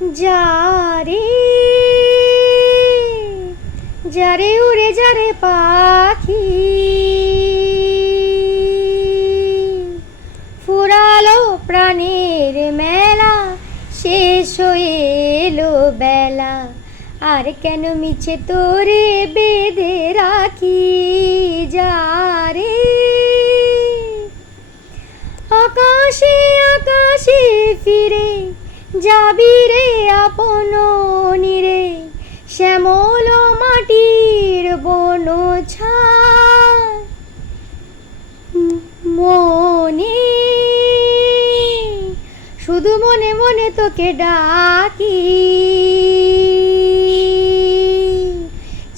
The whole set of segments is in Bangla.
যারে যারে উড়ে যারে পাখি ফুরালো প্রাণের মেলা, শেষ হয়ে এলো বেলা, আর কেন মিছে তোরে বেঁধে রাখি। যারে আকাশে আকাশে ফিরে যাবি রে আপন নিরে, শ্যামল মাটির বন ছায় মনে, শুধু মনে মনে তোকে ডাকি।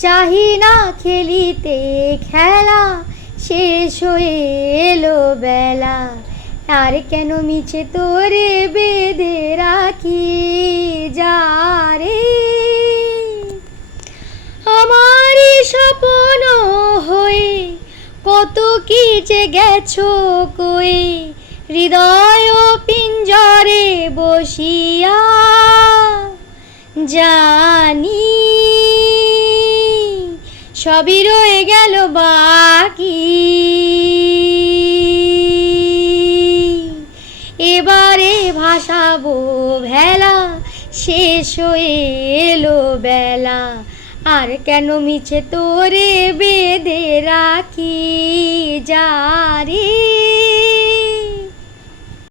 চাহি না খেলিতে খেলা, শেষ হয়ে এলো বেলা, আর কেন মিছে তোরে বেঁধে রাখি। যারে আমারই স্বপ্ন হয়ে কত কি যে গেছো কই, হৃদয় পিঞ্জরে বসিয়া জানি সবই রয়ে গেল বাকি। এবারে ভাসাবো ভেলা, শেষ হয়ে এলো বেলা, আর কেন মিছে তোরে বেঁধে রাখি। যারে